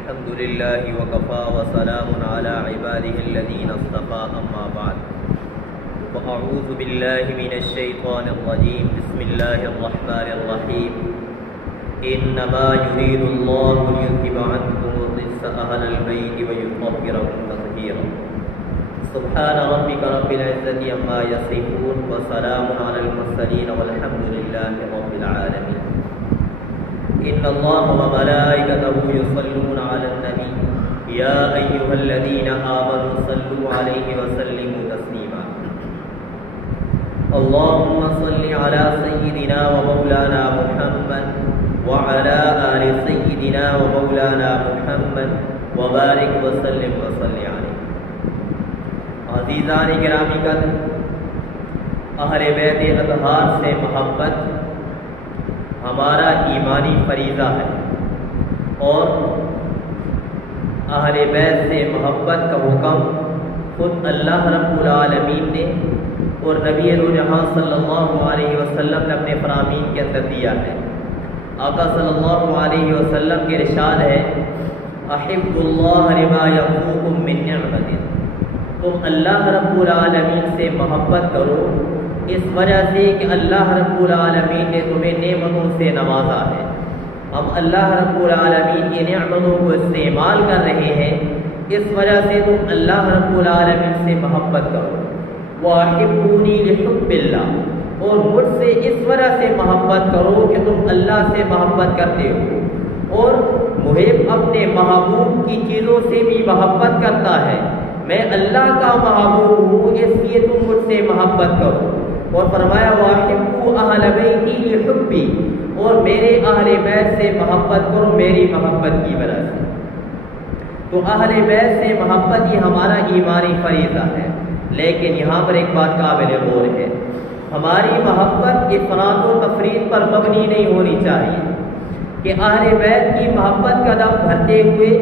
الحمد لله وكفى وسلام على عباده الذين اصطفى أما بعد فأعوذ بالله من الشيطان الرجيم بسم الله الرحمن الرحيم إنما يريد الله ليذهب عنكم الرجس أهل البيت ويطهركم تطهيرا سبحان ربك رب العزة عما يصفون وسلام على المرسلين والحمد لله رب العالمين إن الله وملائكته يصلون على النبي يا أيها الذين آمنوا صلوا عليه وسلموا تسليما اللهم صل على سيدنا ومولانا محمد وعلى آل سيدنا ومولانا محمد وبارك وسلم وصل عليه عزیزان گرامی قدر، اہل بیت اطہار سے محبت ہمارا ایمانی فریضہ ہے اور اہل بیت سے محبت کا حکم خود اللہ رب العالمین نے اور نبی جہاں صلی اللہ علیہ وسلم نے اپنے فرامین کے اندر دیا ہے۔ آقا صلی اللہ علیہ وسلم کے ارشاد ہے احب اللہ لما یفوقکم من نعمت، تم اللہ رب العالمین سے محبت کرو اس وجہ سے کہ اللہ رب العالمین نے تمہیں نعمتوں سے نوازا ہے۔ ہم اللہ رب العالمین کی نعمتوں کو استعمال کر رہے ہیں، اس وجہ سے تم اللہ رب العالمین سے محبت کرو۔ وَأَحِبُّونِي لِحُبِّ اللَّهِ، اور مجھ سے اس وجہ سے محبت کرو کہ تم اللہ سے محبت کرتے ہو، اور محب اپنے محبوب کی چیزوں سے بھی محبت کرتا ہے۔ میں اللہ کا محبوب ہوں، اس لیے تم مجھ سے محبت کرو۔ اور فرمایا وَأَحِبُّوا أَهْلَ بَيْتِي لِحُبِّي، اور میرے اہل بیت سے محبت کرو میری محبت کی وجہ سے۔ تو اہل بیت سے محبت یہ ہمارا ایمانی فریضہ ہے، لیکن یہاں پر ایک بات قابل غور ہے، ہماری محبت افراط و تفریط پر مبنی نہیں ہونی چاہیے کہ اہل بیت کی محبت کا دم بھرتے ہوئے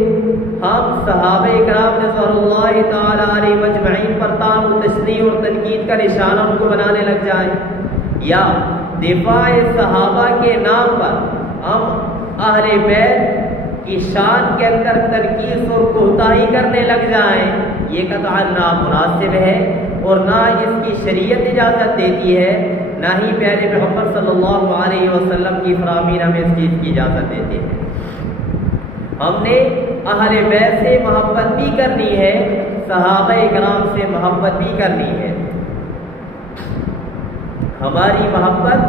ہم صحابہ کرام رضوان اللہ تعالی علیہ مجمعین پر طعن و تشنیع اور تنقید کا نشانہ ان کو بنانے لگ جائیں، یا دفاع صحابہ کے نام پر ہم اہل بیت کی شان کے اندر تنقیص اور کوتاہی کرنے لگ جائیں۔ یہ قطعاً نامناسب ہے اور نہ اس کی شریعت اجازت دیتی ہے، نہ ہی پیارے پیغمبر صلی اللہ علیہ وسلم کی فرامین ہمیں اس چیز کی اجازت دیتی ہے۔ ہم نے اہل بیت سے محبت بھی کرنی ہے، صحابہ کرام سے محبت بھی کرنی ہے۔ ہماری محبت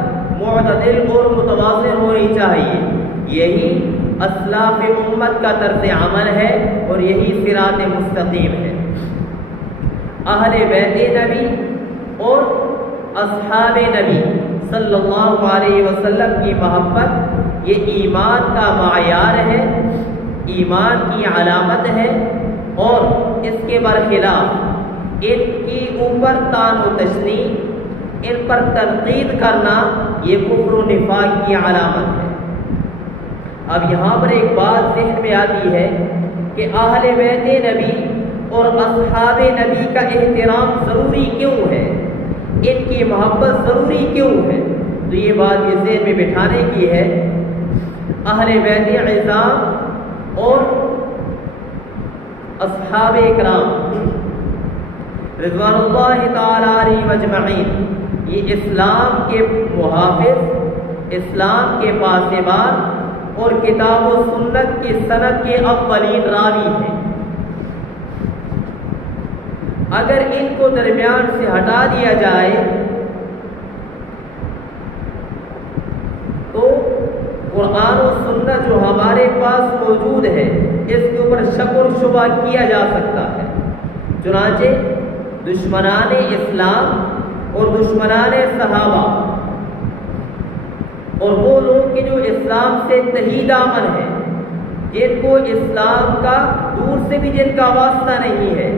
معتدل اور متوازن ہونی چاہیے، یہی اسلاف امت کا طرز عمل ہے اور یہی صراط مستقیم ہے۔ اہل بیت نبی اور اصحاب نبی صلی اللہ علیہ وسلم کی محبت یہ ایمان کا معیار ہے، ایمان کی علامت ہے، اور اس کے برخلاف ان کی اوپر طعن و تشنیع، ان پر تنقید کرنا یہ کفر و نفاق کی علامت ہے۔ اب یہاں پر ایک بات ذہن میں آتی ہے کہ اہل بیت نبی اور اصحاب نبی کا احترام ضروری کیوں ہے، ان کی محبت ضروری کیوں ہے؟ تو یہ بات یہ ذہن میں بٹھانے کی ہے، اہل بیت عظام اور اصحاب اکرام رضوان اللہ تعالی علیہ مجمعین یہ اسلام کے محافظ، اسلام کے پاسبان اور کتاب و سنت کی سند کے اولین راوی ہیں۔ اگر ان کو درمیان سے ہٹا دیا جائے تو قرآن و سنت جو ہمارے پاس موجود ہے اس کے اوپر شک و شبہ کیا جا سکتا ہے۔ چنانچہ دشمنان اسلام اور دشمنان صحابہ اور وہ لوگ کہ جو اسلام سے تحید دامن ہیں، جن کو اسلام کا دور سے بھی جن کا واسطہ نہیں ہے،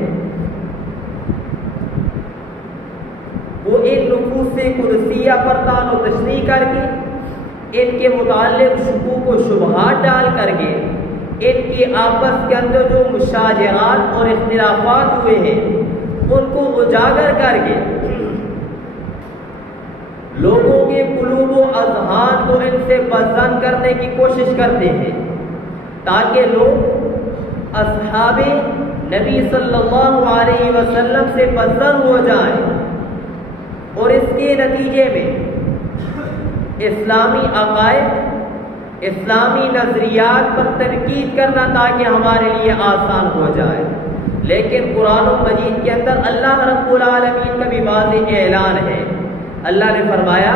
وہ ان نفوس قدسیہ پر طعن و تشنیع کر کے، ان کے متعلق شکوک و شبہات ڈال کر کے، ان کی آپس کے اندر جو مشاجرات اور اختلافات ہوئے ہیں ان کو اجاگر کر کے لوگوں کے قلوب و اذہان کو ان سے بدظن کرنے کی کوشش کرتے ہیں، تاکہ لوگ اصحاب نبی صلی اللہ علیہ وسلم سے بدتر ہو جائیں اور اس کے نتیجے میں اسلامی عقائد، اسلامی نظریات پر تنقید کرنا تاکہ ہمارے لیے آسان ہو جائے۔ لیکن قرآن مجید کے اندر اللہ رب العالمین کا بھی واضح اعلان ہے۔ اللہ نے فرمایا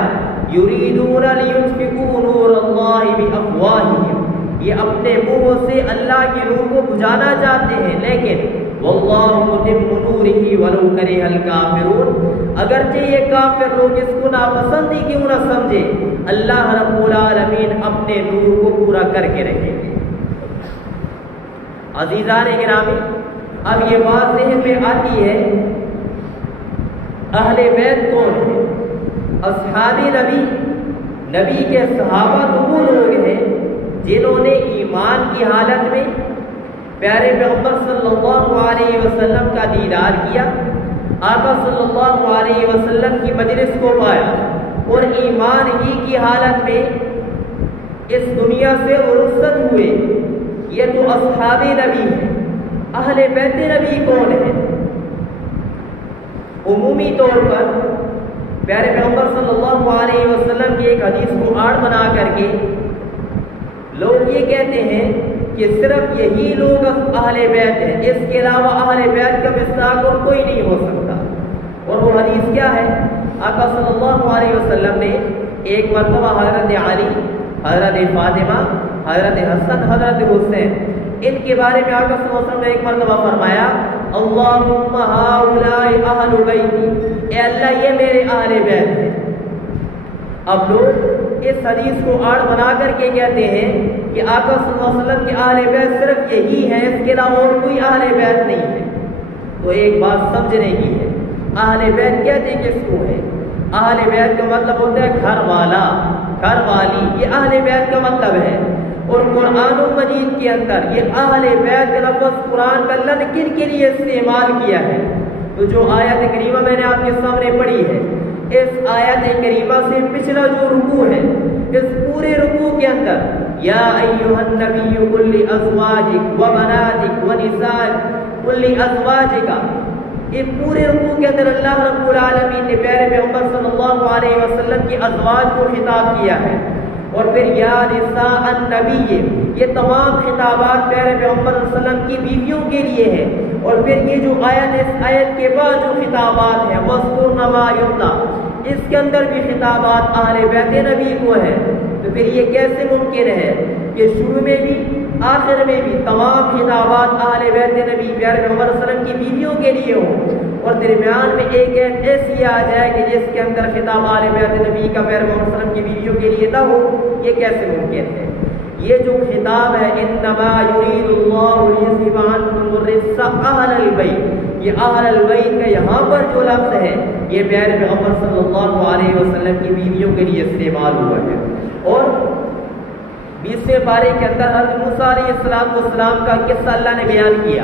یریدون لیطفئوا نور اللہ بافواہہم، یہ اپنے منہ سے اللہ کے نور کو بجھانا چاہتے ہیں، لیکن واللہ متم نورہ ولو کرہ الکافرون، اگرچہ یہ کافر لوگ اس کو ناپسند ہی کیوں نہ سمجھے، اللہ رب العالمین اپنے نور کو پورا کر کے رکھیں گے۔ عزیزان گرامی، اب یہ بات ذہن میں آتی ہے اہل بیت کون ہیں؟ اصحاب نبی، نبی کے صحابہ تو وہ لوگ ہیں جنہوں نے ایمان کی حالت میں پیارے پیغمبر صلی اللہ علیہ وسلم کا دیدار کیا، آقا صلی اللہ علیہ وسلم کی مجلس کو پایا اور ایمان ہی کی حالت میں اس دنیا سے رخصت ہوئے۔ یہ تو اصحاب نبی ہیں۔ اہل بیت نبی کون ہیں؟ عمومی طور پر پیارے پیغمبر صلی اللہ علیہ وسلم کی ایک حدیث کو آڑ بنا کر کے لوگ یہ کہتے ہیں کہ صرف یہی لوگ اہل بیت ہیں، اس کے علاوہ اہل بیت کا مصداق اور کوئی نہیں ہو سکتا۔ اور وہ حدیث کیا ہے؟ آقا صلی اللہ علیہ وسلم نے ایک مرتبہ حضرت علی، حضرت فاطمہ، حضرت حسن، حضرت حسین، ان کے بارے میں آقا صلی اللہ علیہ وسلم نے ایک مرتبہ فرمایا اللہم ہؤلاء اہل بیتی، اے اللہ یہ میرے اہل بیت ہیں۔ اب لوگ اس حدیث کو آڑ بنا کر کے کہتے ہیں کہ آقا صلی اللہ علیہ وسلم کے اہل بیت صرف یہی ہیں، اس کے علاوہ اور کوئی اہل بیت نہیں ہے۔ تو ایک بات سمجھنے کی ہے، اہل بیت کہتے ہیں کس کو ہے؟ اہل بیت کا مطلب ہوتا ہے گھر والا، گھر والی، یہ اہل بیت کا مطلب ہے۔ اور قرآن مجید کے اندر یہ اہل بیت کا لفظ قرآن کا اللہ نے کن کے لیے استعمال کیا ہے؟ تو جو آیت کریمہ میں نے آپ کے سامنے پڑھی ہے، اس آیت کریمہ سے پچھلا جو رکوع ہے، اس پورے رکوع کے اندر یا ایھا النبی قل لازواجک وبناتک ونساء قل لازواجک، اس پورے رکوع کے اندر اللہ رب العالمین نے پیارے پیغمبر صلی اللہ علیہ وسلم کی ازواج کو خطاب کیا ہے۔ اور پھر یا نساء النبی، یہ تمام خطابات پیارے پیغمبر صلی اللہ علیہ وسلم کی بیویوں کے لیے ہیں۔ اور پھر یہ جو آیت، اس آیت کے بعد جو خطابات ہیں وَاذْكُرْنَ مَا يُتْلَىٰ، اس کے اندر بھی خطابات اہل بیت نبی کو ہے۔ تو پھر یہ کیسے ممکن ہے کہ شروع میں بھی آخر میں بھی تمام خطابات اہل بیت نبی پیارے پیغمبر صلی اللہ علیہ وسلم کی بیویوں کے لیے ہوں، اور درمیان میں ایک ایت ایسی آ جائے کہ جس کے اندر خطاب اہل بیت نبی کا پیارے پیغمبر صلی اللہ علیہ وسلم کی بیویوں کے لیے نہ ہو؟ یہ کیسے ممکن ہے؟ یہ جو خطاب ہے انما یرید اللہ لیذھب عنکم الرجس اہل البیت، یہ اہل البیت کا یہاں پر جو لفظ ہے یہ پیارے پیغمبر صلی اللہ علیہ وسلم کی بیویوں کے لیے استعمال ہوا ہے۔ اور 20ویں پارے کے اندر حضرت موسیٰ علیہ السلام کا قصہ اللہ نے بیان کیا،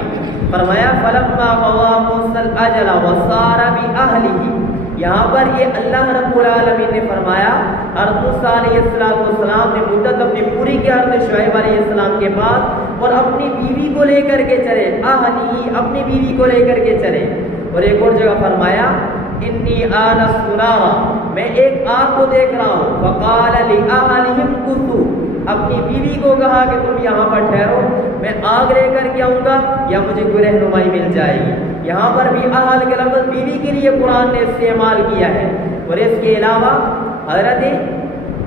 فرمایا فلما قضى موسى الاجل وسار باهله، یہاں پر یہ اللہ رب العالمین نے فرمایا حضرت موسیٰ علیہ السلام نے مدت اپنی پوری کی حضرت شعیب علیہ السلام کے پاس، اور اپنی بیوی کو لے کر کے چلے، اپنی بیوی کو لے کر کے چلے۔ اور ایک اور جگہ فرمایا انی آنست نارا، میں ایک آگ کو دیکھ رہا ہوں، فقال لأهلهم كثوا، اپنی بیوی کو کہا کہ تم یہاں پر ٹھہرو، میں آگ لے کر کے آؤں گا یا مجھے کوئی رہنمائی مل جائے گی۔ یہاں پر بھی اہل کا لفظ بیوی کے لیے قرآن نے استعمال کیا ہے۔ اور اس کے علاوہ حضرت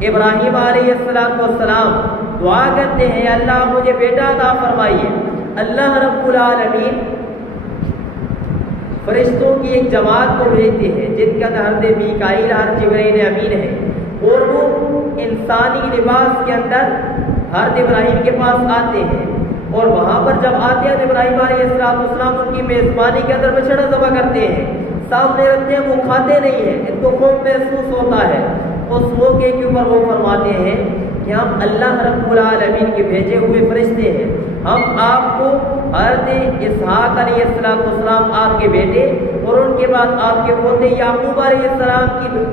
ابراہیم علیہ السلام دعا کرتے ہیں اللہ مجھے بیٹا عطا فرمائیے۔ اللہ رب العالمین فرشتوں کی ایک جماعت کو بھیجتے ہیں جن کا حضرت میکائیل، حضرت جبرائیل امین ہے، اور وہ انسانی لباس کے اندر حضرت ابراہیم کے پاس آتے ہیں، اور وہاں پر جب آتے ہیں ابراہیم علیہ السلام ان کی میزبانی کے اندر بچڑا ذبح کرتے ہیں، سامنے رکھتے ہیں، وہ کھاتے نہیں ہیں، ان کو خوف محسوس ہوتا ہے۔ اس موقع کے اوپر وہ فرماتے ہیں کہ ہم اللہ رب العالمین کے بھیجے ہوئے فرشتے ہیں، ہم آپ کو حضرت اسحاق علیہ السلام آپ کے بیٹے اور ان کے بعد آپ کے پوتے یعقوب علیہ السلام کی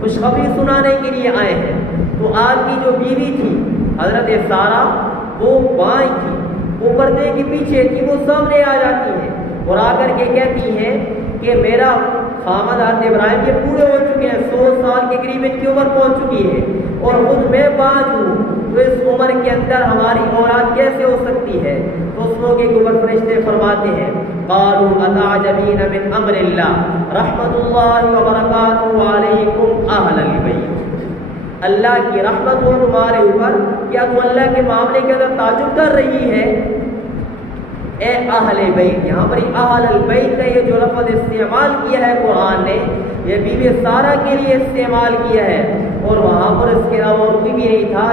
خوشخبری سنانے کے لیے آئے ہیں۔ تو آپ کی جو بیوی تھی حضرت سارہ، وہ بائیں تھی، وہ پردے کے پیچھے تھی وہ سامنے آ جاتی ہیں اور آ کر کے کہتی ہیں کہ میرا خامد حضرت ابراہیم یہ پورے ہو چکے ہیں، 100 سال کے قریب ان کی عمر پہنچ چکی ہے اور خود میں 5 ہوں، تو اس عمر کے اندر ہماری اولاد کیسے ہو سکتی ہے؟ تو اس موقع کے اوپر فرشتے فرماتے ہیں قالوا اتعجبین من امر اللہ رحمت اللہ وبرکاتہ علیکم اہل البیت، اللہ کی رحمت ہو تمہارے اوپر، کیا تم اللہ کے معاملے کے اندر تعجب کر رہی ہے؟ اے اہل بیت، یہاں پر اہل البیت کا یہ جو لفظ استعمال کیا ہے قرآن نے، یہ بی بی سارہ کے لیے استعمال کیا ہے، اور وہاں پر اس کے علاوہ اور کوئی بھی نہیں تھا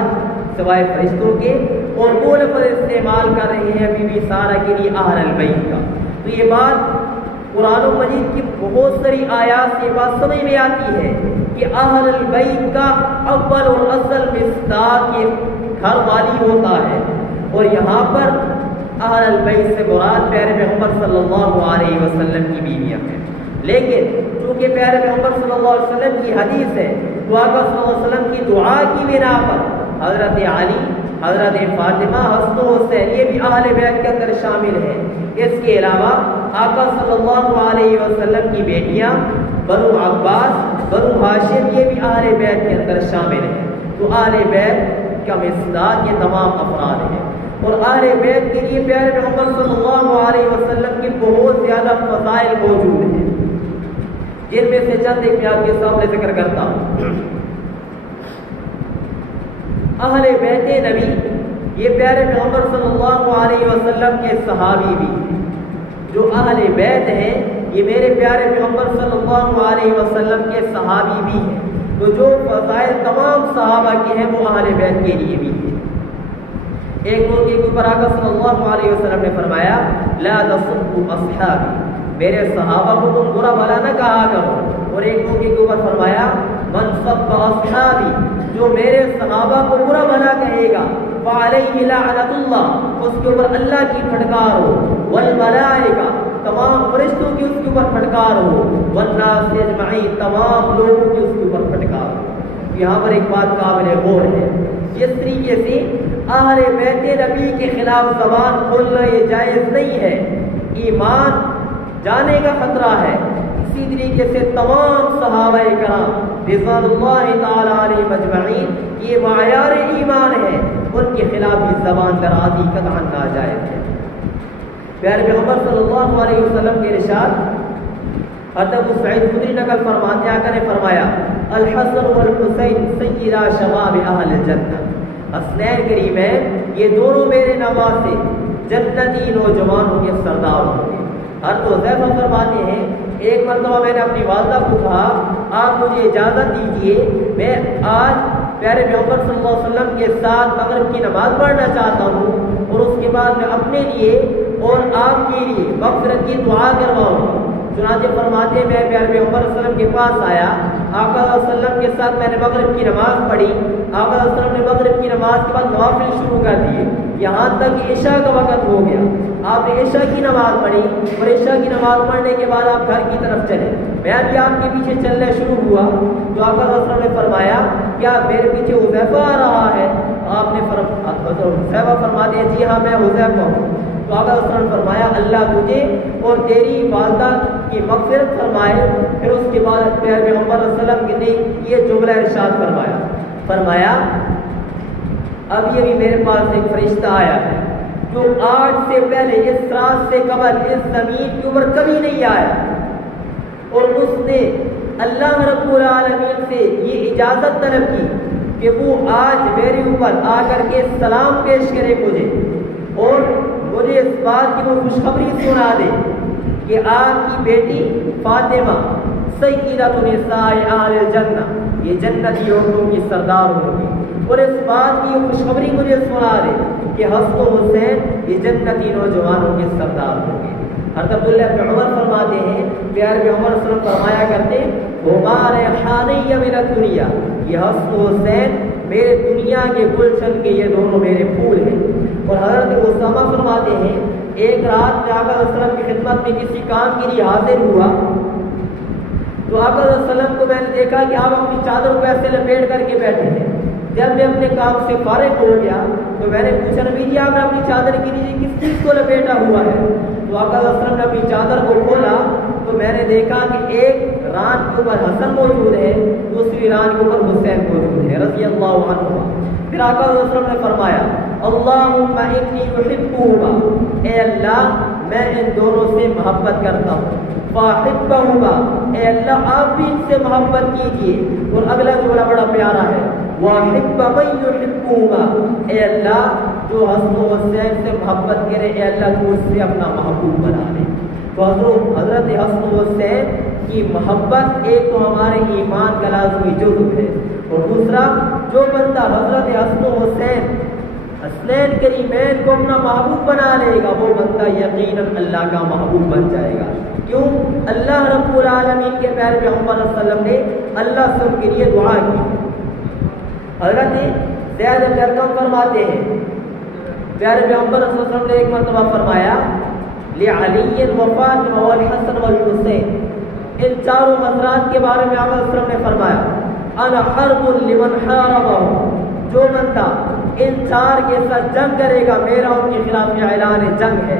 سوائے فرشتوں کے، اور وہ لفظ استعمال کر رہے ہیں بی بی سارہ کے لیے اہل البیت کا۔ تو یہ بات قرآن مجید کی بہت ساری آیات سے یہ بات سمجھ میں آتی ہے کہ اہل البیت کا اول اور اصل مصداق یہ گھر والی ہوتا ہے، اور یہاں پر اہل البیت سے مراد پیارے پیغمبر صلی اللہ علیہ وسلم کی بیویاں ہیں، لیکن چونکہ پیارے پیغمبر صلی اللہ علیہ وسلم کی حدیث ہے تو آقا صلی اللہ علیہ وسلم کی دعا کی بنا پر حضرت علی، حضرت فاطمہ، حسن و حسین یہ بھی اہل بیت کے اندر شامل ہیں۔ اس کے علاوہ آقا صلی اللہ علیہ وسلم کی بیٹیاں بنو عباس، بنو ہاشم یہ بھی اہل بیت کے اندر شامل ہیں۔ تو اہل بیت کا مصداق یہ تمام افراد ہیں، اور اہل بیت کے لیے پیارے پیغمبر صلی اللہ علیہ وسلم کی بہت زیادہ فضائل موجود ہیں، جن میں سے چند ایک میں آپ کے سامنے ذکر کرتا ہوں۔ اہل بیت نبی یہ پیارے پیغمبر صلی اللہ علیہ وسلم کے صحابی بھی ہیں، جو اہل بیت ہیں یہ میرے پیارے پیغمبر صلی اللہ علیہ وسلم کے صحابی بھی ہیں، تو جو فضائل تمام صحابہ کے ہیں وہ اہل بیت کے لیے بھی ہیں۔ ایک موقع کے اوپر آقا صلی اللہ علیہ وسلم نے فرمایا لا تصبوا اصحابی، میرے صحابہ کو تم برا بھلا نہ کہا کرو، اور ایک موقع کے اوپر فرمایا من سب اصحابی، جو میرے صحابہ کو برا بھلا کہے گا فعلیہ لعنت اللہ، اس کے اوپر اللہ کی پھٹکار ہو، والملائکہ تمام فرشتوں کی اس کے اوپر پھٹکار ہو، والناس اجمعین تمام لوگوں کی اس کے اوپر پھٹکار ہو۔ یہاں پر ایک بات قابل غور ہے، جس طریقے سے اہل بیت نبی کے خلاف زبان کھولنا یہ جائز نہیں ہے، ایمان جانے کا خطرہ ہے، اسی طریقے سے تمام صحابہ کرام رضوان اللہ تعالی علیہم اجمعین یہ معیار ایمان ہے، ان کے خلاف بھی زبان درازی قطعا ناجائز ہے۔ پیارے پیغمبر صلی اللہ علیہ وسلم کے ارشاد حضرت ابو سعید خدری نقل فرماتے ہیں، آقا نے فرمایا الحسن والحسین سیدا شباب اہل الجنہ، حسنین کریمین یہ دونوں میرے نواسے جنتی نوجوانوں کے سردار ہوں گے۔ حضرت حذیفہ فرماتے ہیں ایک مرتبہ میں نے اپنی والدہ کو کہا آپ مجھے اجازت دیجیے میں آج پیارے پیغمبر صلی اللہ علیہ وسلم کے ساتھ مغرب کی نماز پڑھنا چاہتا ہوں، اور اس کے بعد میں اپنے لیے اور آپ کے لیے مغفرت کی دعا کرواؤں۔ چنانچہ فرماتے ہیں میں پیارے پیغمبر صلی اللہ علیہ وسلم کے پاس آیا، آقا صلی اللہ علیہ وسلم کے ساتھ میں نے مغرب کی نماز پڑھی، آقا صلی اللہ علیہ وسلم نے مغرب کی نماز کے بعد نوافل شروع کر دیے، یہاں تک کہ عشاء کا وقت ہو گیا، آپ نے عشاء کی نماز پڑھی، اور عشاء کی نماز پڑھنے کے بعد آپ گھر کی طرف چلے، میں بھی آپ کے پیچھے چلنا شروع ہوا، تو آقا صلی اللہ علیہ وسلم نے فرمایا کیا میرے پیچھے حذیفہ آ رہا ہے؟ آپ نے حذیفہ فرماتے ہیں جی ہاں میں حذیفہ ہوں۔ تو آقا صلی اللہ علیہ وسلم نے فرمایا اللہ تجھے اور تیری والدہ کی مغفرت فرمائے۔ پھر اس کے بعد پیارے پیغمبر صلی اللہ علیہ وسلم نے یہ جملہ ارشاد فرمایا اب یہ بھی میرے پاس ایک فرشتہ آیا ہے جو آج سے پہلے اس رات سے قبل اس زمین کے اوپر کبھی نہیں آیا، اور اس نے اللہ رب العالمین سے یہ اجازت طلب کی کہ وہ آج میرے اوپر آ کر کے سلام پیش کرے مجھے، اور مجھے اس بات کی وہ خوشخبری سنا دے کہ آپ کی بیٹی فاطمہ سیدۃ نساء اہل الجنہ یہ جنتی عورتوں کی سردار ہوگی، اور اس بات کی خوشخبری مجھے سنا دے کہ حسن و حسین یہ جنتی نوجوانوں کے سردار ہوں گے۔ حضرت عبداللہ بن عمر فرماتے ہیں پیارے پیغمبر صلی اللہ علیہ وسلم فرمایا کرتے ہما ریحانی من الدنیا، یہ حسن و حسین میرے دنیا کے گلشن کے یہ دونوں میرے پھول ہیں۔ اور حضرت اسامہ فرماتے ہیں ایک رات میں آقا صلی اللہ علیہ وسلم کی خدمت میں کسی کام کے لیے حاضر ہوا، تو آقا صلی اللہ علیہ وسلم کو میں نے دیکھا کہ آپ اپنی چادر کو ایسے لپیٹ کر کے بیٹھے ہیں۔ جب میں اپنے کام سے فارغ ہو گیا تو میں نے پوچھا نبی جی آپ نے اپنی چادر کے نیچے کس چیز کو لپیٹا ہوا ہے؟ تو آقا صلی اللہ علیہ وسلم نے اپنی چادر کو کھولا تو میں نے دیکھا کہ ایک ران کے اوپر حسن موجود ہے، دوسری ران کے اوپر حسین موجود ہے رضی اللہ عنہ۔ پھر آقا صلی اللہ علیہ وسلم نے فرمایا اللہم انی احبہما، اے اللہ میں ان دونوں سے محبت کرتا ہوں، فاحبہما، اے اللہ آپ بھی ان سے محبت کیجئے۔ اور اگلا جملہ بڑا پیارا ہے، واحب من یحبہما، اے اللہ جو حسن و حسین سے محبت کرے اے اللہ تو اس سے اپنا محبوب بنا لے۔ تو حضرت حسن و حسین کی محبت ایک تو ہمارے ایمان کا لازمی جزو ہے، اور دوسرا جو بندہ حضرت حسن و حسین حسنین کریمین کو اپنا محبوب بنا لے گا وہ بندہ یقیناً اللہ کا محبوب بن جائے گا۔ کیوں؟ اللہ رب العالمین کے پیارے پیغمبر صلی اللہ علیہ وسلم نے اللہ سے ان کے لیے دعا کی۔ حضرت زید بن ارقم فرماتے ہیں پیارے پیغمبر صلی اللہ علیہ وسلم نے ایک مرتبہ فرمایا لعلی وفاطمہ والحسن والحسین، ان چاروں حضرات کے بارے میں آقا صلی اللہ علیہ وسلم نے فرمایا انا حرب لمن حاربہ، جو بندہ ان چار کے ساتھ جنگ کرے گا میرا ان کے خلاف اعلان جنگ ہے،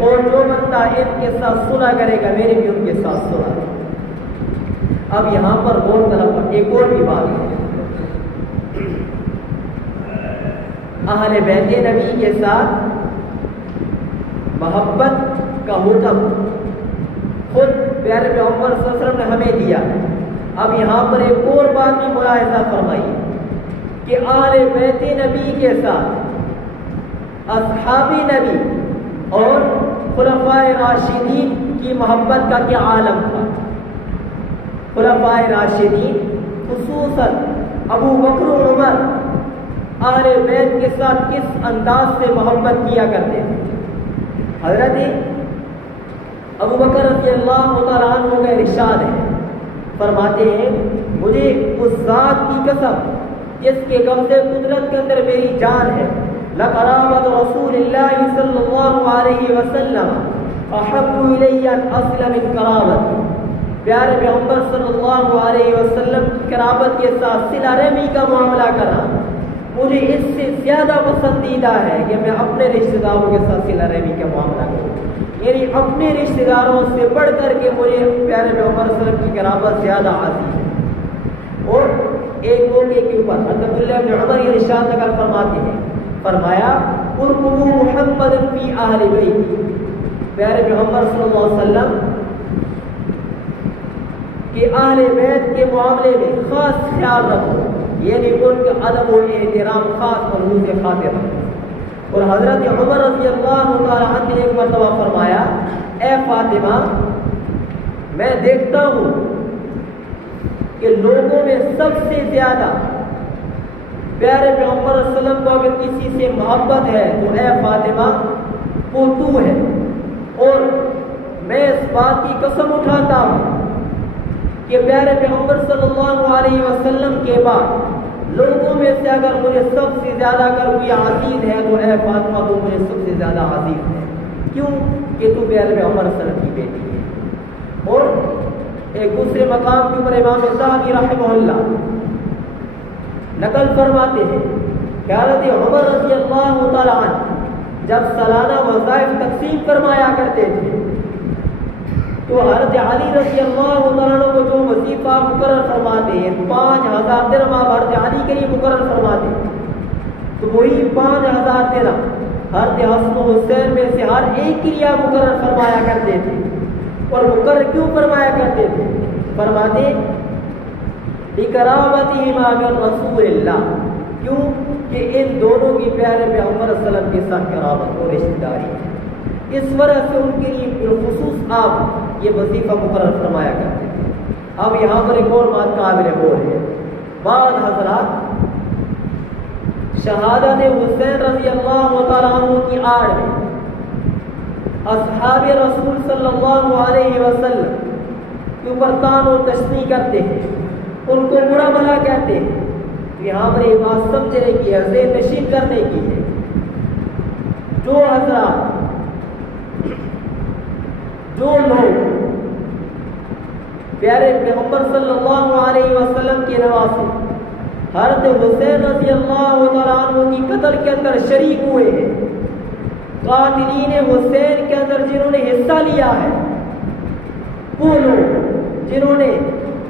اور جو بندہ ان کے ساتھ صلح کرے گا میری بھی ان کے ساتھ صلح ہے۔ اب یہاں پر غور طلب ایک اور بھی بات ہے، اہل بیت نبی کے ساتھ محبت کا حکم خود پیارے پیغمبر صلی اللہ علیہ وسلم نے ہمیں دیا۔ اب یہاں پر ایک اور بات بھی ملاحظہ فرمائیے کہ اہل بیت نبی کے ساتھ اصحاب نبی اور خلفائے راشدین کی محبت کا کیا عالم تھا۔ خلفائے راشدین خصوصاً ابو بکر و عمر اہل بیت کے ساتھ کس انداز سے محبت کیا کرتے تھے؟ حضرت ابو بکر رضی اللہ تعالیٰ عنہ کا ارشاد ہے، فرماتے ہیں مجھے اس ذات کی قسم جس کے قبضے قدرت کے اندر میری جان ہے، لقرابۃ رسول اللہ صلی اللہ علیہ وسلم احب الی ان اصل من قرابتی، پیارے پیغمبر صلی اللہ علیہ وسلم کی قرابت کے ساتھ صلہ رحمی کا معاملہ کرنا مجھے اس سے زیادہ پسندیدہ ہے کہ میں اپنے رشتہ داروں کے ساتھ صلہ رحمی کا معاملہ کروں، یعنی اپنے رشتہ داروں سے بڑھ کر کے مجھے پیارے پیغمبر صلی اللہ علیہ وسلم کی قرابت زیادہ عزیز ہے۔ اور ایک موقع کے اوپر حضرت عبداللہ بن عمر یہ ارشاد نقل فرماتے ہیں، فرمایا قربہ محمد فی اہل بیت، پیارے پیغمبر صلی اللہ علیہ وسلم کہ اہل بیت کے معاملے میں خاص خیال رکھو، یعنی ان کا ادب و احترام خاص ملحوظ خاطر رکھو۔ اور حضرت عمر رضی اللہ تعالیٰ عنہ نے ایک مرتبہ فرمایا اے فاطمہ میں دیکھتا ہوں کہ لوگوں میں سب سے زیادہ پیارے پیغمبر صلی اللہ علیہ وسلم کو اگر کسی سے محبت ہے تو اے فاطمہ وہ تو ہے، اور میں اس بات کی قسم اٹھاتا ہوں کہ پیارے پیغمبر صلی اللہ علیہ وسلم کے بعد لوگوں میں سے اگر مجھے سب سے زیادہ اگر کوئی عزیز ہے تو اے فاطمہ تو مجھے سب سے زیادہ عزیز ہے، کیوں کہ تو پیارے پیغمبر صلی اللہ علیہ وسلم کی بیٹی ہے۔ اور ایک دوسرے مقام کے اوپر امام ذہبی رحمہ اللہ نقل فرماتے ہیں کہ حضرت عمر رضی اللہ تعالیٰ عنہ جب سالانہ وظائف تقسیم فرمایا کرتے تھے تو حضرت علی رضی اللہ تعالیٰ عنہ کو جو وظیفہ مقرر فرماتے ہیں 5000 درہم آپ حضرت علی کے لیے مقرر فرماتے ہیں، تو وہی 5000 درہم حضرت حسن و حسین میں سے ہر ایک کے لیے مقرر فرمایا کرتے تھے۔ اور مقرر کیوں فرمایا کرتے تھے؟ فرماتے بِقَرَابَتِهِمَا مِن رسول اللہ، کیوں کہ ان دونوں کی پیارے پیغمبر صلی اللہ علیہ وسلم کے ساتھ قرابت اور رشتہ داری ہے، اس وجہ سے ان کے لیے بالخصوص آپ یہ وظیفہ مقرر فرمایا کرتے تھے۔ اب یہاں پر ایک اور بات قابل غور ہے، بعض حضرات شہادت حسین رضی اللہ تعالیٰ عنہ کی آڑ میں اصحاب رسول صلی اللہ علیہ وسلم کے اوپر طعن و تشنیع کرتے ہیں، ان کو برا بھلا کہتے ہیں۔ یہاں پر یہ بات سمجھنے کی ہے، ذہن نشین کرنے کی ہے، جو حضرات جو لوگ پیارے پیغمبر صلی اللہ علیہ وسلم کے نواسے حضرت حسین رضی اللہ تعالیٰ عنہ کی قتل کے اندر شریک ہوئے ہیں، قاتلین حسین کے اندر جنہوں نے حصہ لیا ہے، وہ لوگ جنہوں نے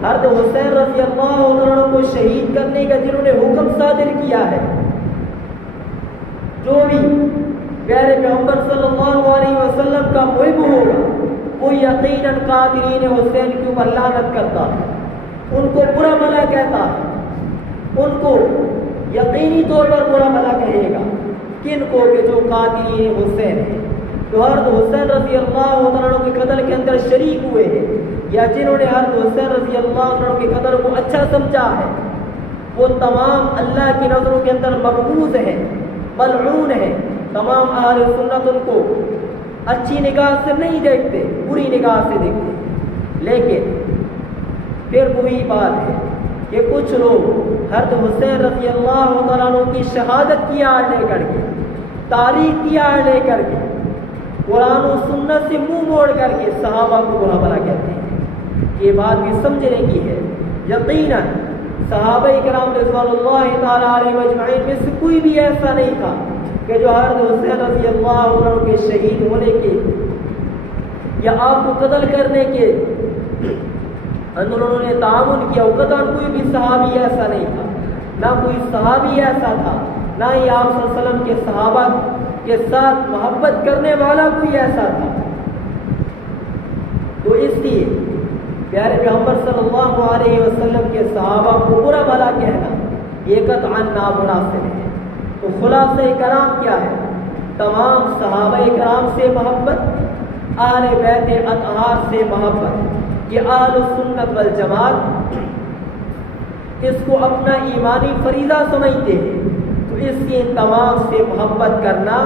حضرت حسین رضی اللہ عنہ کو شہید کرنے کا جنہوں نے حکم صادر کیا ہے، جو بھی پیارے پیغمبر صلی اللہ علیہ وسلم کا محب ہوگا وہ یقیناً قاتلین حسین کے اوپر لعنت کرتا ہے، ان کو برا بھلا کہتا ہے، ان کو یقینی طور پر برا بھلا کہے گا۔ کن کو؟ کہ جو قاتلین حسین ہیں، جو حضرت حسین رضی اللہ عنہ کے قتل کے اندر شریک ہوئے ہیں، یا جنہوں نے حضرت حسین رضی اللہ عنہ کے قتل کو اچھا سمجھا ہے، وہ تمام اللہ کی نظروں کے اندر مقبوض ہیں، ملعون ہیں۔ تمام اہل سنت ان کو اچھی نگاہ سے نہیں دیکھتے، بری نگاہ سے دیکھتے۔ لیکن پھر وہی بات ہے کہ کچھ لوگ حضرت حسین رضی اللہ تعالیٰ عنہ کی شہادت کی آڑ لے کر کے، تاریخ کی آڑ لے کر کے، قرآن و سنت سے منہ موڑ کر کے صحابہ کو برا بھلا کہتے ہیں۔ یہ بات بھی سمجھنے کی ہے۔ یقیناً صحابہ کرام رضوان اللہ تعالیٰ علیہ مجمعین میں سے کوئی بھی ایسا نہیں تھا کہ جو حضرت حسین رضی اللہ عنہ کے شہید ہونے کے یا آپ کو قتل کرنے کے انہوں نے تعاون کیا۔ قطعاً کوئی بھی صحابی ایسا نہیں تھا، نہ کوئی صحابی ایسا تھا، نہ ہی آپ صلی اللہ علیہ وسلم کے صحابہ کے ساتھ محبت کرنے والا کوئی ایسا تھا۔ تو اس لیے پیارے پیغمبر صلی اللہ علیہ وسلم کے صحابہ کو برا بھلا کہنا یہ قطعاً نامناسب ہے۔ تو خلاصہ کلام کیا ہے؟ تمام صحابہ کرام سے محبت، اہل بیت اطہار سے محبت، یہ اہل سنت والجماعت اس کو اپنا ایمانی فریضہ سمجھتے ہیں۔ تو اس کے تمام سے محبت کرنا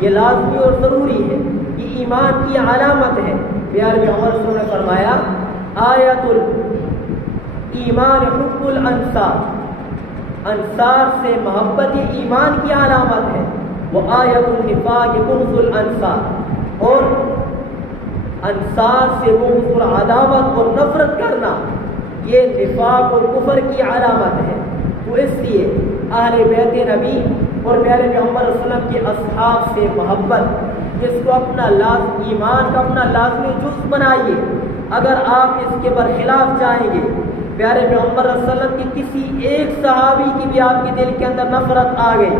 یہ لازمی اور ضروری ہے، یہ ایمان کی علامت ہے۔ پیارے پیغمبر صلی اللہ علیہ وسلم نے فرمایا آیت الایمان حب الانصار، انصار سے محبت یہ ایمان کی علامت ہے۔ وہ آیت النفاق بغض الانصار، اور انصار سے بغض اور عداوت اور نفرت کرنا یہ نفاق اور کفر کی علامت ہے۔ تو اس لیے اہل بیت نبی اور پیارے پیغمبر صلی اللہ علیہ وسلم کے اصحاب سے محبت اس کو اپنا ایمان کا اپنا لازمی جز بنائیے۔ اگر آپ اس کے برخلاف جائیں گے، پیارے پیغمبر صلی اللہ علیہ وسلم کے کسی ایک صحابی کی بھی آپ کے دل کے اندر نفرت آ گئی،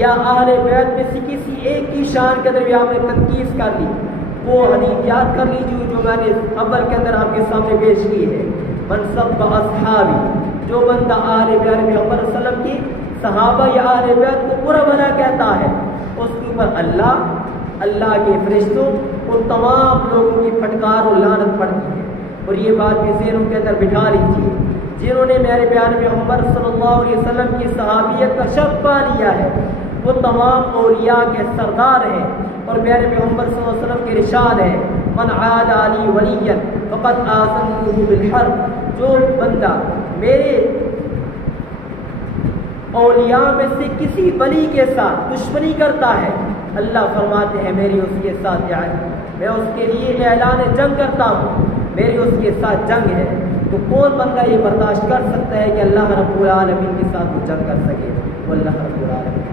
یا اہل بیت میں سے کسی ایک کی شان کے اندر بھی آپ نے تنقید کر لی، وہ حدیث یاد کر لیجیے جو میں نے اول کے اندر آپ کے سامنے پیش کی ہے، من سب اصحابی، جو بندہ اہل پیارے پیغمبر صلی اللہ علیہ وسلم کی صحابہ یا اہل بیت کو برا بھلا کہتا ہے، اس کے اوپر اللہ کے فرشتوں اور تمام لوگوں کی پھٹکار اور لعنت پڑتی ہے۔ اور یہ بات بھی ذہنوں کے اندر بٹھا لیجیے، جنہوں نے میرے پیارے پیغمبر صلی اللہ علیہ وسلم کی صحابیت کا شرف پا لیا ہے، وہ تمام اولیاء کے سردار ہیں، اور میرے پیغمبر صلی اللہ علیہ وسلم کے ارشاد ہے من عاد علی ولیا فقد آذنته بالحرب، جو بندہ میرے اولیاء میں سے کسی ولی کے ساتھ دشمنی کرتا ہے، اللہ فرماتے ہیں میری اس کے ساتھ میں اس کے لیے اعلان جنگ کرتا ہوں، میری اس کے ساتھ جنگ ہے۔ تو کون بندہ یہ برداشت کر سکتا ہے کہ اللہ رب العالمین کے ساتھ وہ جنگ کر سکے؟ وہ اللہ رب العالمین